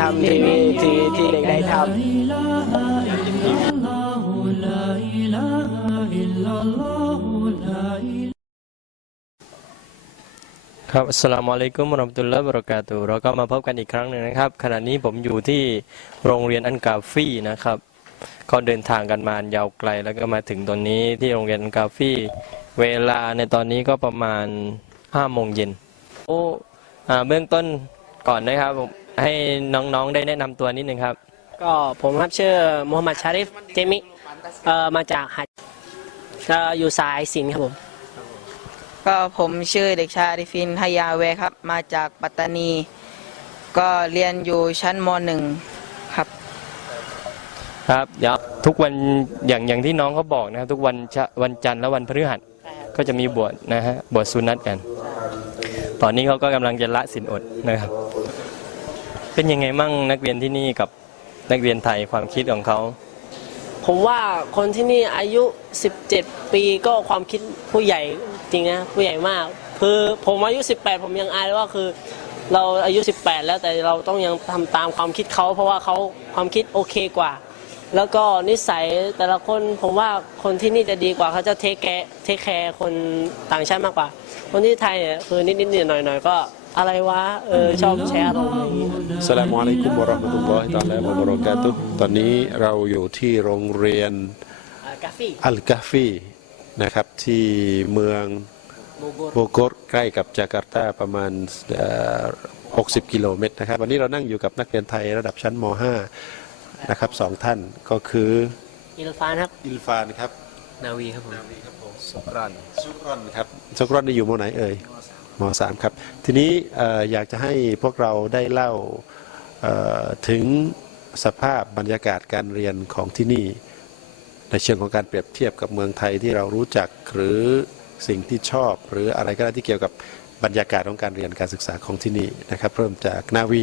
ทำทีวีที่ที่เด็กได้ทำครับอัสลามอะลัยกุมราะห์มตุลลอฮ์วะบรากาตุเราก็มาพบกันอีกครั้งหนึ่งนะครับ ขณะนี้ผมอยู่ที่โรงเรียนอันกาฟี่นะครับ ก็เดินทางกันมายาวไกลแล้วก็มาถึงตอนนี้ที่โรงเรียนอันกาฟี่ เวลาในตอนนี้ก็ประมาณ5โมงเย็นโอ้เบื้องต้นก่อนนะครับผม ให้น้องๆได้แนะนำตัวนิดนึงครับ ก็ผมครับชื่อมูฮัมหมัดชาริฟเจมิเอ่อมาจากหัดก็อยู่สายศิลป์ครับผม ก็ผมชื่อเด็กชายอาริฟินฮายาเวครับ มาจากปัตตานี ก็เรียนอยู่ชั้นมหนึ่งครับ ครับเดี๋ยวทุกวันอย่างอย่างที่น้องเขาบอกนะครับทุกวันจะวันจันทร์และวันพฤหัสก็จะมีบวชนะฮะบวชสุนัตกัน ตอนนี้เขาก็กำลังจะละสินอดนะครับ เป็นยังไงมั่งนักเรียนที่นี่กับนักเรียนไทยความคิดของเขาผมว่าคนที่นี่อายุ 17 ปีก็ความคิดผู้ใหญ่จริงนะผู้ใหญ่มาก คือผมอายุ 18 ผมยังอายเลยว่าคือ เราอายุ 18 แล้วแต่เราต้องยังทำตามความคิดเขาเพราะว่าเขาความคิดโอเคกว่า แล้วก็นิสัยแต่ละคนผมว่าคนที่นี่จะดีกว่าเขาจะเทคแคร์เทคแคร์คนต่างชาติมากกว่า คนที่ไทยเนี่ยคือนิดๆหน่อยๆก็ อะไรวะเออชอบแชร์อารมณ์อะไรอย่างงี้สลามอะลัยกุมวะเราะห์มะตุลลอฮิตะอาลาวะบะเราะกาตุฮ์ตอนนี้เราอยู่ที่โรงเรียนอ่ากาฟีอัลกาฟีนะครับที่เมืองโมโกโบโกตใกล้กับจาการ์ตาประมาณเอ่อ60 กิโลเมตรนะครับ วันนี้เรานั่งอยู่กับนักเรียนไทยระดับชั้นม .5 นะครับสองท่านก็คืออิลฟานครับอิลฟานครับนาวีครับผม สุกรอนสุกรอนครับสุกรอนนี่อยู่มไหนเอ่ย ม สามครับ ทีนี้เอ่ออยากจะให้พวกเราได้เล่าเอ่อถึงสภาพบรรยากาศการเรียนของที่นี่ ในเชิงของการเปรียบเทียบกับเมืองไทยที่เรารู้จักหรือสิ่งที่ชอบ หรืออะไรก็ได้ที่เกี่ยวกับบรรยากาศของการเรียนการศึกษาของที่นี่นะครับ เริ่มจากนาวี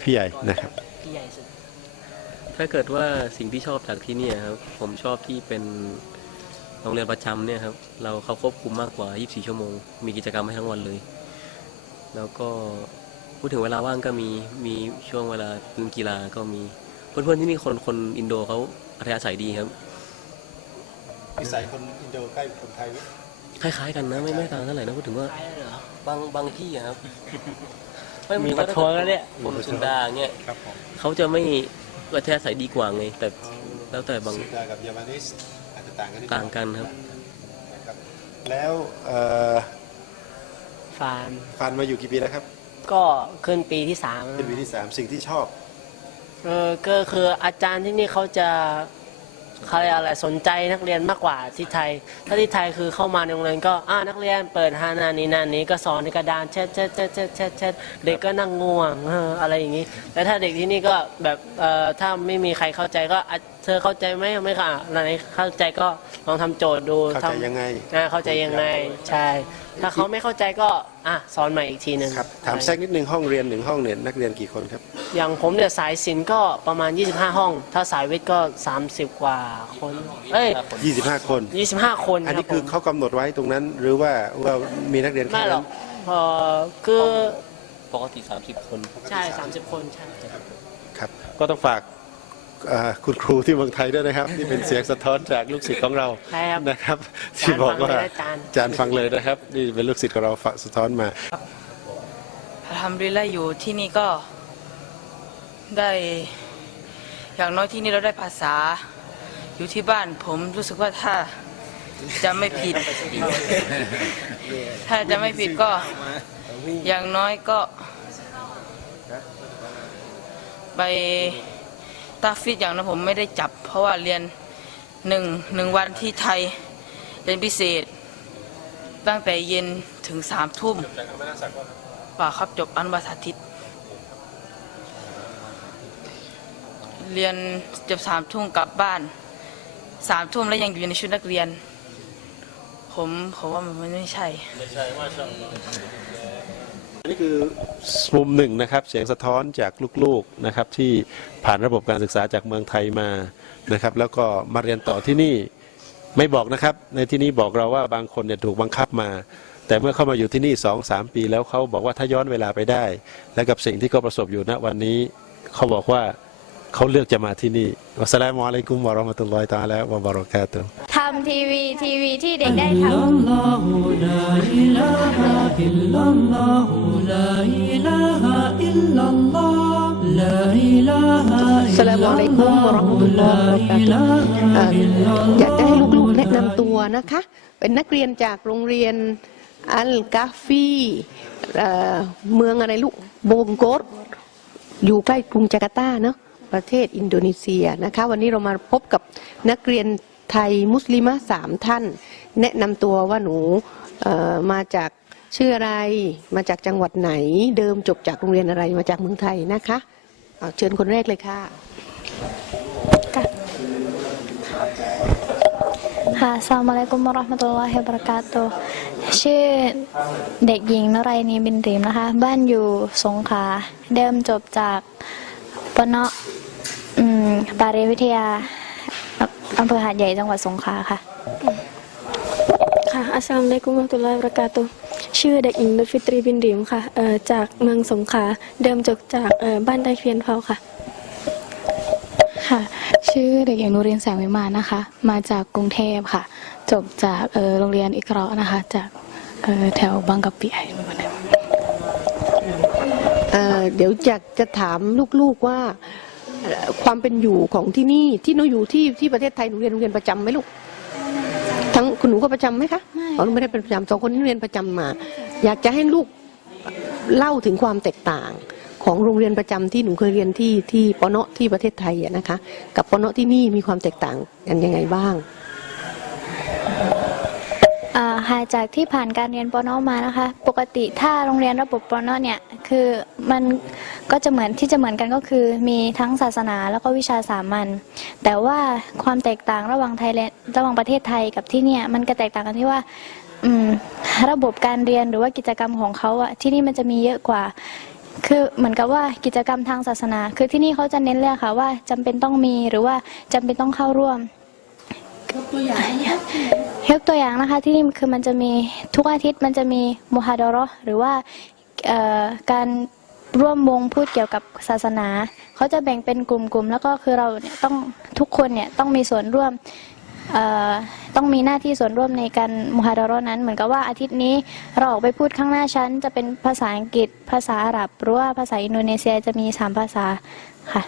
พี่ใหญ่นะครับพี่ใหญ่สุดถ้าเกิดว่าสิ่งที่ชอบจากที่เนี่ยครับผมชอบที่เป็น โรงเรียนประจำเนี่ยครับเราเขาควบคุมมากกว่า 24 ชั่วโมง มีกิจกรรมให้ทั้งวันเลย แล้วก็พูดถึงเวลาว่างก็มีมีช่วงเวลาเล่นกีฬาก็มี เพื่อนๆที่นี่คนคนอินโดเขาอัธยาศัยดีครับนิสัยคนอินโดใกล้คนไทยไหมคล้ายๆกันนะไม่ไม่ต่างเท่าไหร่นะพูดถึงว่าใช่เหรอบางบางที่อะครับมีประท้วงแล้วเนี่ยผมสุนดาเงี้ยครับผมเขาจะไม่อัธยาศัยดีกว่าไง แต่แล้วแต่บางสุดากับยามานิสอาจจะ ต่างกันนิดหน่ต่าอยงกันครับ นะครับ แล้วเอ่อฟานฟันมาอยู่กี่ปีแล้วครับก็ขึ้นปีที่สามเป็นปีที่สามสิ่งที่ชอบเออก็คืออาจารย์ที่นี่เขาจะเขาเรียกอะไรสนใจนักเรียนมากกว่าที่ไทย ถ้าที่ไทยคือเข้ามาในโรงเรียนก็อ่านักเรียนเปิดฮานานี้นานี้ก็สอนในกระดานเช็ดเช็ดเช็ดเช็ดเช็ดเช็ดเด็กก็นั่งง่วงเอออะไรอย่างนี้แต่ถ้าเด็กที่นี่ก็แบบเอ่อถ้าไม่มีใครเข้าใจก็อะ เธอเข้าใจไหมไม่ค่ะอะไรเข้าใจก็ลองทำโจทย์ดูเข้าใจทำยังไง อ่าเข้าใจยังไงใช่ ถ้าเขาไม่เข้าใจก็อะสอนใหม่อีกทีหนึ่งครับถามแซกนิดนึงห้องเรียนหนึ่งห้องเนี่ยนักเรียนกี่คนครับอย่างผมเนี่ยสายศิลป์ก็ประมาณ 25 ห้อง ถ้าสายวิทย์ก็ 30 กว่าคนเอ้ย25คน 25 คนอันนี้รับคือผม เขากำหนดไว้ตรงนั้น หรือว่าว่ามีนักเรียนไม่แค่หรนั้อกนพอคือปกติ 30 คน ใช่ 30 คนใช่ ครับ ก็ต้องฝากเอ่อคุณครูที่เมืองไทยด้วยนะครับที่เป็นเสียงสะท้อนจากลูกศิษย์ของเราใช่ครับนะครับ ที่บอกว่าอาจารย์ อาจารย์ฟังเลยนะครับ นี่เป็นลูกศิษย์ของเราฝากสะท้อนมา ทำดีแล้วอยู่ที่นี่ก็ได้ อย่างน้อยที่นี่เราได้ภาษา อยู่ที่บ้านผมรู้สึกว่าถ้าจะไม่ผิด ถ้าจะไม่ผิดก็ อย่างน้อยก็ ไป ตาฟิตอย่างนั้นผมไม่ได้จับ เพราะว่าเรียนหนึ่งหนึ่งวันที่ไทยเรียนพิเศษ ตั้งแต่เย็นถึงสามทุ่มป่าครับจบอันุบาสาธิต เรียนจบสามทุ่มกลับบ้านสามทุ่มแล้วยังอยู่ในชุดนักเรียน ผมผมว่ามันไม่ใช่ นี่คือมุมหนึ่งนะครับเสียงสะท้อนจากลูกๆนะครับที่ผ่านระบบการศึกษาจากเมืองไทยมานะครับ แล้วก็มาเรียนต่อที่นี่ไม่บอกนะครับ ในที่นี้บอกเราว่าบางคนเนี่ยถูกบังคับมา แต่เมื่อเข้ามาอยู่ที่นี่สองสามปีแล้วเขาบอกว่าถ้าย้อนเวลาไปได้ และกับสิ่งที่เขาประสบอยู่ณวันนี้เขาบอกว่าเขาเลือกจะมาที่นี่วัสสลามุอะลัยกุมวะเราะมะตุลลอฮิตะอาลาวะบารอกาตุฮ์ำทีวีทีวีที่เด็กได้ทำสลามอะลัยกุมวะเราะห์มะตุลลอฮิวะบะเราะกาตุฮ์เอ่ออยากจะให้ลูกๆแนะนำตัวนะคะ เป็นนักเรียนจากโรงเรียนอัลกาฟีเอ่อเมืองอะไรลูกโบงโกรอยู่ใกล้กรุงจาการ์ตาเนาะประเทศอินโดนีเซียนะคะ วันนี้เรามาพบกับนักเรียน ไทยมุสลิมะสามท่าน แนะนำตัวว่าหนูมาจากชื่ออะไร มาจากจังหวัดไหน เดิมจบจากโรงเรียนอะไรมาจากเมืองไทยนะคะเอาเชิญคนแรกเลยค่ะค่ะอัสสลามุอะลัยกุมะราะห์มะตุลลอฮิบรากาตุชื่อเด็กหญิงนรัยนีบินรีมนะคะ บ้านอยู่สงขลาเดิมจบจากปนอืมปาริวิทยา อำเภอหาดใหญ่จังหวัดสงขลาค่ะ ค่ะอัสสลามุอะลัยกุมวะเราะห์มะตุลลอฮิวะบะเราะกาตุฮ์ชื่อเด็กหญิงนุชฟิตรีบินดิมค่ะเอ่อจากเมืองสงขลาเดิมจบจากเอ่อบ้านใต้เพียนเผาค่ะ ค่ะ ชื่อเด็กหญิงนุรินทร์แสงวิมานนะคะ มาจากกรุงเทพค่ะ จบจากเอ่อโรงเรียนอิกเราะห์นะคะ จากเอ่อแถวบางกะปิอะไรประมาณนั้นเอ่อเดี๋ยวอยากจะถามลูกๆว่าเอ่อ ความเป็นอยู่ของที่นี่ที่หนูอยู่ที่ที่ประเทศไทยหนูเรียนโรงเรียนประจำไหมลูก ทั้งคุณหนูก็ประจำไหมคะอ๋อหนูไม่ได้เป็นประจำสองคนนี้เรียนประจำมา อยากจะให้ลูกเล่าถึงความแตกต่างของโรงเรียนประจำที่หนูเคยเรียนที่ที่ปนที่ประเทศไทยอะนะคะ กับปนที่นี่มีความแตกต่างกันยังไงบ้างอ่า หายจากที่ผ่านการเรียนปอนอมานะคะ ปกติถ้าโรงเรียนระบบปอนอเนี่ยคือมันก็จะเหมือนที่จะเหมือนกันก็คือ มีทั้งศาสนาแล้วก็วิชาสามัญแต่ว่าความแตกต่างระหว่างไทยและระหว่างประเทศไทยกับที่เนี่ยมันก็แตกต่างกันที่ว่าระบบการเรียนหรือว่ากิจกรรมของเขาอะที่นี่มันจะมีเยอะกว่าคือเหมือนกับว่ากิจกรรมทางศาสนา คือที่นี่เขาจะเน้นเลยค่ะว่าจำเป็นต้องมีหรือว่าจำเป็นต้องเข้าร่วม ยกตัวอย่างนะคะที่นี่คือมันจะมีทุกอาทิตย์มันจะมีมุฮัดเราะห์หรือว่าเอ่อการร่วมวงพูดเกี่ยวกับศาสนา เขาจะแบ่งเป็นกลุ่มๆ แล้วก็คือเราเนี่ยต้องทุกคนเนี่ยต้องมีส่วนร่วมเอ่อต้องมีหน้าที่ส่วนร่วมในการมุฮัดเราะห์นั้น เหมือนกับว่าอาทิตย์นี้เราออกไปพูดข้างหน้าชั้น จะเป็นภาษาอังกฤษภาษาอาหรับหรือว่าภาษาอินโดนีเซียจะมีสามภาษาค่ะ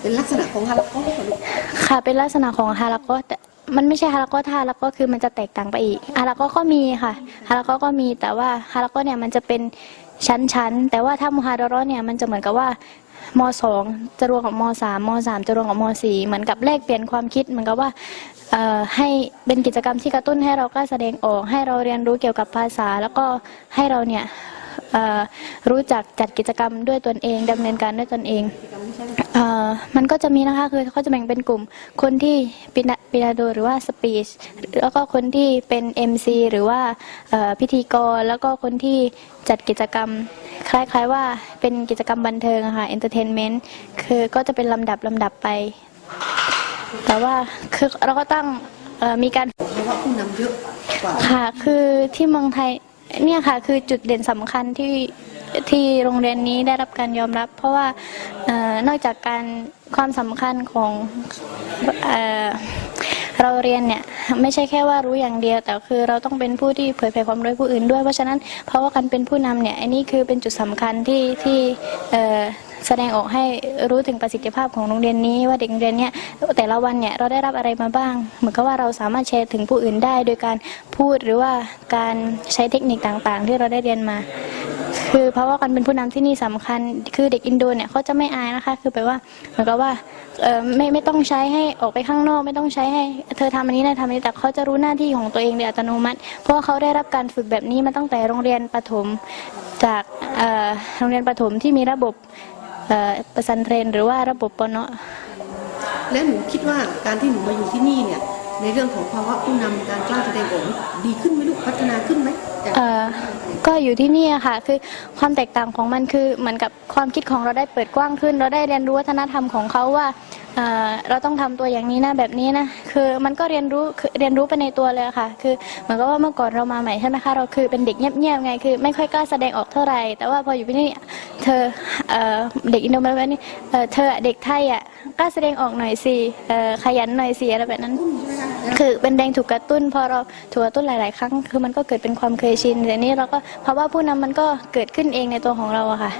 เป็นลักษณะของฮาลาข้อลูกค่ะเป็นลักษณะของฮาราโกะแต่ มันไม่ใช่ฮาราโกท่าฮาราโกะคือมันจะแตกต่างไปอีกฮาราโกก็มีค่ะฮาราโกก็มีแต่ว่าฮาราโกเนี่ยมันจะเป็นชั้นๆ แต่ว่าถ้ามุฮาดราะห์เนี่ยมันจะเหมือนกับว่ามสองจะรวมกับมสามมสามจะรวมกับมสี่เหมือนกับแลกเปลี่ยนความคิดเหมือนกับว่าให้เป็นกิจกรรมที่กระตุ้นให้เรากล้าแสดงออก ให้เราเรียนรู้เกี่ยวกับภาษา แล้วก็ให้เราเนี่ยรู้จักจัดกิจกรรมด้วยตนเองดำเนินการด้วยตนเองมันก็จะมีนะคะคือเขาจะแบ่งเป็นกลุ่ม คนที่ ปินาโดหรือว่าสปีชแล้วก็คนที่เป็น MC หรือว่าพิธีกร แล้วก็คนที่จัดกิจกรรม คล้ายๆว่าเป็นกิจกรรมบันเทิงค่ะเอนเตอร์เทนเมนต์คือก็จะเป็นลำดับลำดับไป แต่ว่าคือเราก็ต้องมีการค่ะคือที่เมืองไทยเนี่ยค่ะคือจุดเด่นสำคัญที่ที่โรงเรียนนี้ได้รับการยอมรับ เพราะว่าอนอกจากการความสำคัญของ เราเรียนเนี่ยไม่ใช่แค่ว่ารู้อย่างเดียว แต่คือเราต้องเป็นผู้ที่เผยแผ่ความรู้ให้ผู้อื่นด้วย เพราะฉะนั้นเพราะว่าการเป็นผู้นำเนี่ยอันนี้คือเป็นจุดสำคัญที่ที่เอ่อแสดงออกให้รู้ถึงประสิทธิภาพของโรงเรียนนี้ว่าเด็กโรงเรียนเนี่ยแต่ละวันเนี่ยเราได้รับอะไรมาบ้าง เหมือนกับว่าเราสามารถแชร์ถึงผู้อื่นได้ โดยการพูดหรือว่าการใช้เทคนิคต่างๆ ที่เราได้เรียนมา คือเพราะว่าการเป็นผู้นำที่นี่สำคัญ คือเด็กอินโดเนี่ยเขาจะไม่อายนะคะ คือแปลว่าเหมือนกับว่าไม่ไม่ต้องใช้ให้ออกไปข้างนอก ไม่ต้องใช้ให้เธอทำอันนี้นะทำอันนี้แต่เขาจะรู้หน้าที่ของตัวเองโดยอัตโนมัติ เพราะว่าเขาได้รับการฝึกแบบนี้มาตั้งแต่โรงเรียนประถมจากโรงเรียนประถมที่มีระบบประสันเทรน หรือว่าระบบปนเนาะและหนูคิดว่าการที่หนูมาอยู่ที่นี่เนี่ย ในเรื่องของภาวะผู้นำการกล้าแสดงออกดีขึ้นไหมลูกพัฒนาขึ้นไหมจากเอ่อก็อยู่ที่นี่อะค่ะ คือความแตกต่างของมันคือเหมือนกับความคิดของเราได้เปิดกว้างขึ้น เราได้เรียนรู้วัฒนธรรมของเขาว่าเอ่อเราต้องทำตัวอย่างนี้นะแบบนี้นะคือมันก็เรียนรู้คือเรียนรู้ไปในตัวเลยค่ะ คือเหมือนกับว่าเมื่อก่อนเรามาใหม่ใช่ไหมคะเราคือเป็นเด็กเงียบๆไงคือ ไม่ค่อยกล้าแสดงออกเท่าไหร่แต่ว่าพออยู่ที่นี่เธอเอ่อเด็กอินโดมาเซียนี่เอ่อเธออะเด็กไทยอะกล้าแสดงออกหน่อยสิเอ่อขยันหน่อยสิอะไรแบบนั้นคื คือเป็นแรงถูกกระตุ้น พอเราถูกกระตุ้นหลาย ๆ ครั้ง คือมันก็เกิดเป็นความเคยชินแต่นี้เราก็เพราะว่าผู้นำมันก็เกิดขึ้นเองในตัวของเราอะค่ะ